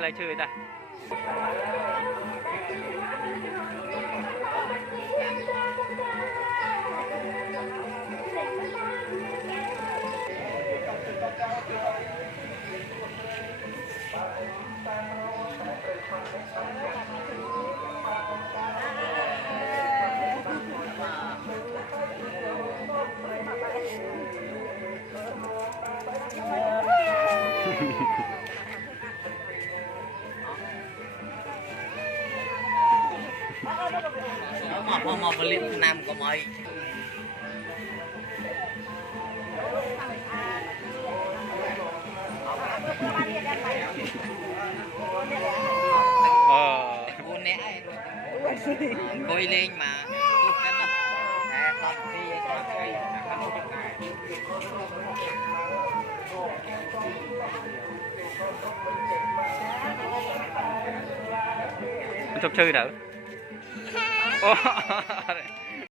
lại chơi ta mau beli 5 có mấy buồn nè coi lên mà tốt cái nó còn đi chụp chơi nữa.